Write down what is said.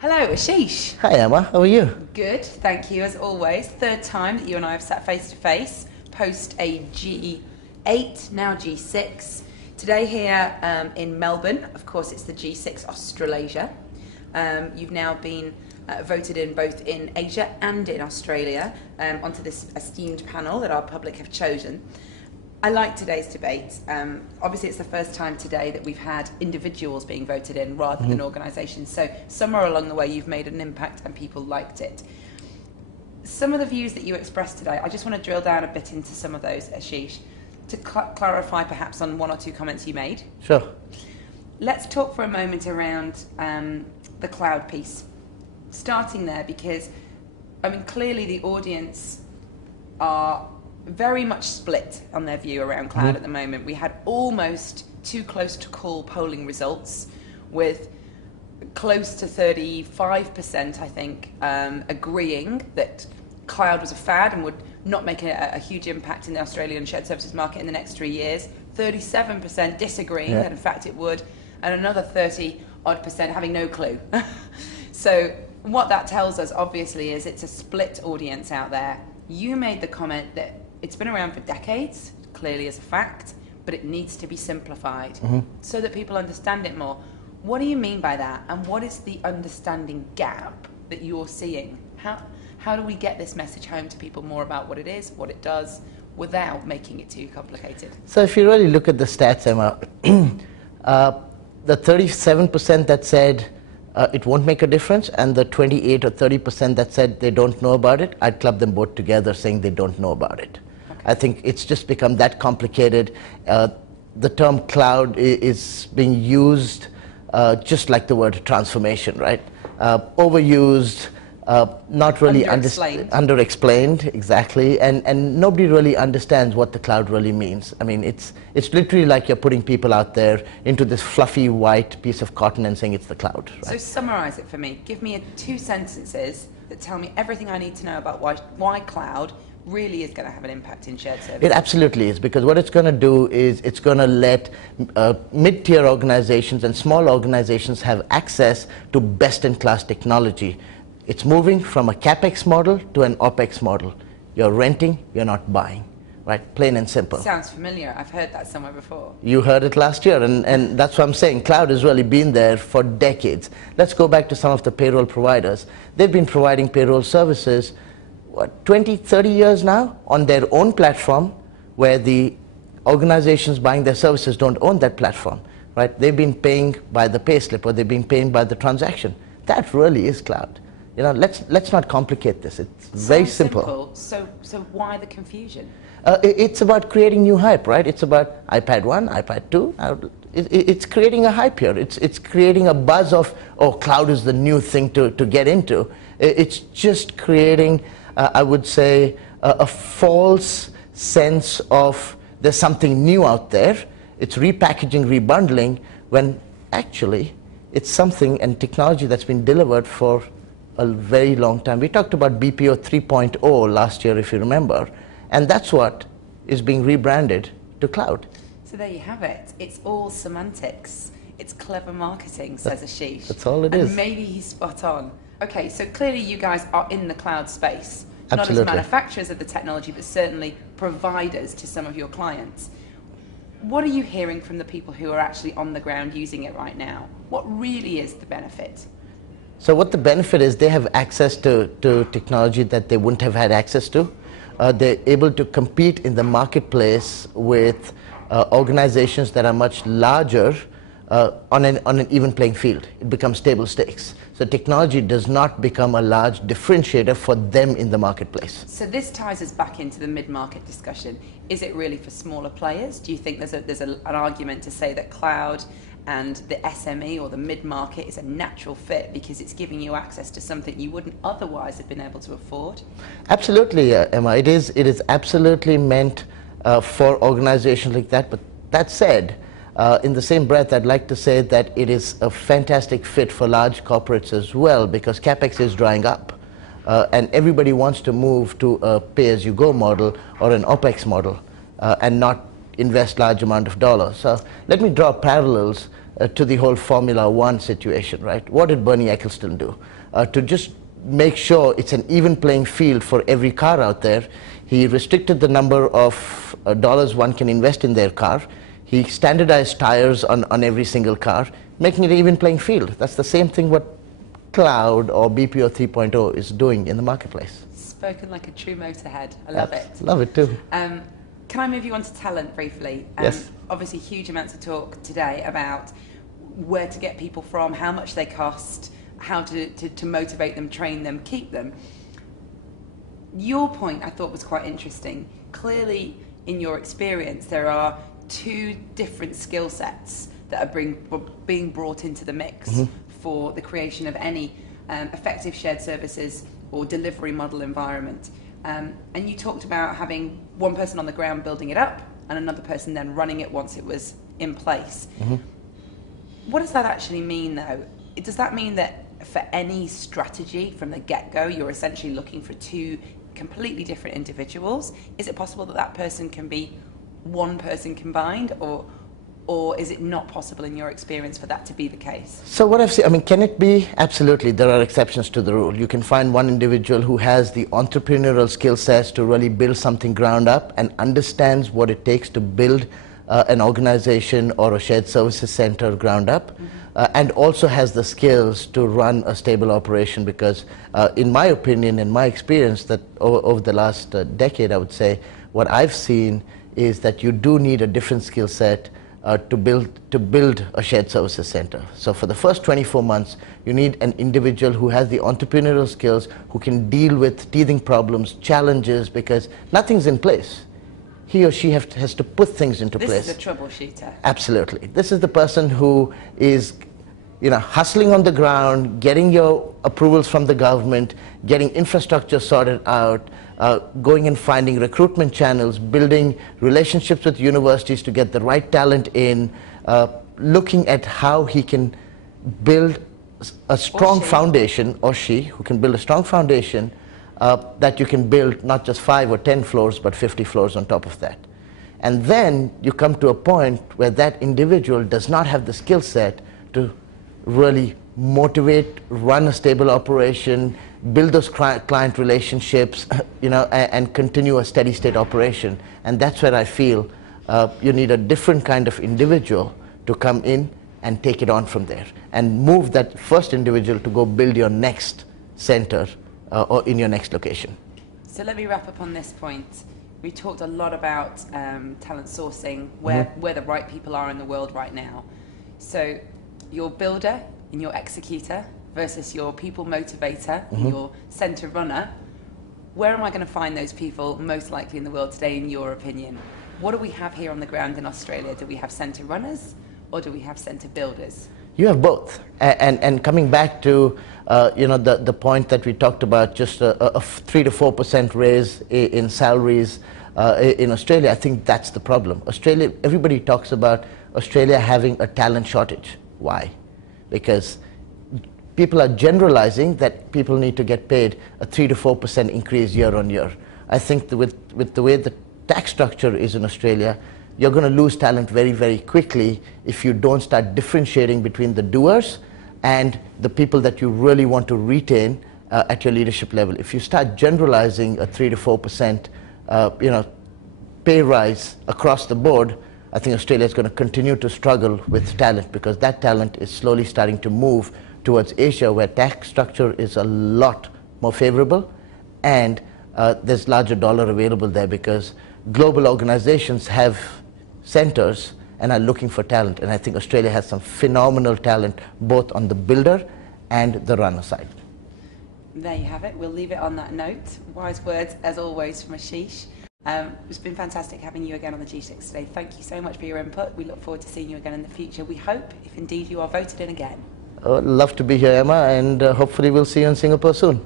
Hello, Asheesh. Hi Emma, how are you? Good, thank you as always. Third time that you and I have sat face to face, post a G8, now G6. Today here in Melbourne, of course it's the G6 Australasia. You've now been voted in both in Asia and in Australia onto this esteemed panel that our public have chosen. I like today's debate. Obviously, it's the first time today that we've had individuals being voted in rather than organisations. So somewhere along the way, you've made an impact and people liked it. Some of the views that you expressed today, I just want to drill down a bit into some of those, Asheesh, to clarify perhaps on one or two comments you made. Sure. Let's talk for a moment around the cloud piece. Starting there, because, I mean, clearly the audience are very much split on their view around cloud at the moment. We had almost too close to call polling results with close to 35%, I think, agreeing that cloud was a fad and would not make a huge impact in the Australian shared services market in the next 3 years. 37% disagreeing that in fact it would, and another 30-odd% having no clue. So what that tells us obviously is it's a split audience out there. You made the comment that it's been around for decades, clearly as a fact, but it needs to be simplified so that people understand it more. What do you mean by that? And what is the understanding gap that you're seeing? How do we get this message home to people more about what it is, what it does, without making it too complicated? So if you really look at the stats, Emma, the 37% that said it won't make a difference, and the 28 or 30% that said they don't know about it, I'd club them both together saying they don't know about it. I think it's just become that complicated. The term cloud is being used just like the word transformation, right? Overused, not really underexplained, exactly, and nobody really understands what the cloud really means. I mean, it's literally like you're putting people out there into this fluffy white piece of cotton and saying it's the cloud. Right? So summarize it for me. Give me 2 sentences that tell me everything I need to know about why cloud really is going to have an impact in shared services. It absolutely is, because what it's going to do is it's going to let mid-tier organizations and small organizations have access to best-in-class technology. It's moving from a CapEx model to an OpEx model. You're renting, you're not buying, right? Plain and simple. Sounds familiar. I've heard that somewhere before. You heard it last year, and that's what I'm saying. Cloud has really been there for decades. Let's go back to some of the payroll providers. They've been providing payroll services 20, 30 years now on their own platform, where the organizations buying their services don't own that platform, right? They've been paying by the payslip, or they've been paying by the transaction. That really is cloud. You know, let's not complicate this. It's very simple. So why the confusion? It's about creating new hype, right? It's about iPad 1, iPad 2. It's creating a hype here. It's creating a buzz of, oh, cloud is the new thing to get into. It's just creating, I would say, a false sense of there's something new out there. It's repackaging, rebundling, when actually it's something and technology that's been delivered for a very long time. We talked about BPO 3.0 last year, if you remember, and that's what is being rebranded to cloud. So there you have it. It's all semantics. It's clever marketing, says Asheesh. That's all it is. And maybe he's spot on. Okay, so clearly you guys are in the cloud space. Absolutely. Not as manufacturers of the technology, but certainly providers to some of your clients. What are you hearing from the people who are actually on the ground using it right now? What really is the benefit? So what the benefit is, they have access to technology that they wouldn't have had access to. They're able to compete in the marketplace with organizations that are much larger on an even playing field. It becomes table stakes. So technology does not become a large differentiator for them in the marketplace. So this ties us back into the mid-market discussion. Is it really for smaller players? Do you think there's an argument to say that cloud and the SME or the mid-market is a natural fit because it's giving you access to something you wouldn't otherwise have been able to afford? Absolutely, Emma. It is absolutely meant for organizations like that. But that said, in the same breath, I'd like to say that it is a fantastic fit for large corporates as well, because CapEx is drying up. And everybody wants to move to a pay-as-you-go model or an OpEx model and not invest large amount of dollars. So let me draw parallels to the whole Formula One situation, right? What did Bernie Ecclestone do? To just make sure it's an even playing field for every car out there, he restricted the number of dollars one can invest in their car. He standardized tires on every single car, making it an even playing field. That's the same thing what cloud or BPO 3.0 is doing in the marketplace. Spoken like a true motorhead. I love it. Love it too. Can I move you on to talent briefly? Yes. Obviously, huge amounts of talk today about where to get people from, how much they cost, how to motivate them, train them, keep them. Your point, I thought, was quite interesting. Clearly, in your experience, there are two different skill sets that are being brought into the mix for the creation of any effective shared services or delivery model environment. And you talked about having one person on the ground building it up and another person then running it once it was in place. What does that actually mean, though? Does that mean that for any strategy from the get-go, you're essentially looking for two completely different individuals? Is it possible that that person can be one person combined, or is it not possible in your experience for that to be the case? So what I've seen, I mean, can it be? Absolutely. There are exceptions to the rule. You can find one individual who has the entrepreneurial skill sets to really build something ground up and understands what it takes to build an organization or a shared services center ground up, and also has the skills to run a stable operation, because in my opinion, in my experience, that over the last decade, I would say, what I've seen is that you do need a different skill set to build a shared services center. So for the first 24 months, you need an individual who has the entrepreneurial skills, who can deal with teething problems, challenges, because nothing's in place. He or she has to put things into place. This is a troubleshooter. Absolutely. This is the person who is, hustling on the ground, getting your approvals from the government, getting infrastructure sorted out, going and finding recruitment channels, building relationships with universities to get the right talent in, looking at how he can build a strong foundation, or she, who can build a strong foundation that you can build not just 5 or 10 floors, but 50 floors on top of that. And then you come to a point where that individual does not have the skill set to really motivate, run a stable operation, build those client relationships, and continue a steady state operation. And that's where I feel you need a different kind of individual to come in and take it on from there and move that first individual to go build your next center or in your next location. So let me wrap up on this point. We talked a lot about talent sourcing, where the right people are in the world right now. So your builder and your executor versus your people motivator and your center runner, where am I going to find those people most likely in the world today, in your opinion? What do we have here on the ground in Australia? Do we have center runners or do we have center builders? You have both. And coming back to the point that we talked about, just a 3 to 4% raise in salaries in Australia, I think that's the problem. Australia, everybody talks about Australia having a talent shortage. Why? Because people are generalizing that people need to get paid a 3 to 4% increase year on year. I think that with the way the tax structure is in Australia, you're going to lose talent very, very quickly if you don't start differentiating between the doers and the people that you really want to retain at your leadership level. If you start generalizing a 3 to 4% pay rise across the board, I think Australia is going to continue to struggle with talent, because that talent is slowly starting to move towards Asia, where tax structure is a lot more favorable and there's larger dollar available there, because global organizations have centers and are looking for talent. And I think Australia has some phenomenal talent both on the builder and the runner side. There you have it. We'll leave it on that note. Wise words, as always, from Asheesh. It's been fantastic having you again on the G6 today. Thank you so much for your input. We look forward to seeing you again in the future. We hope, if indeed you are voted in again. Love to be here, Emma, and hopefully we'll see you in Singapore soon.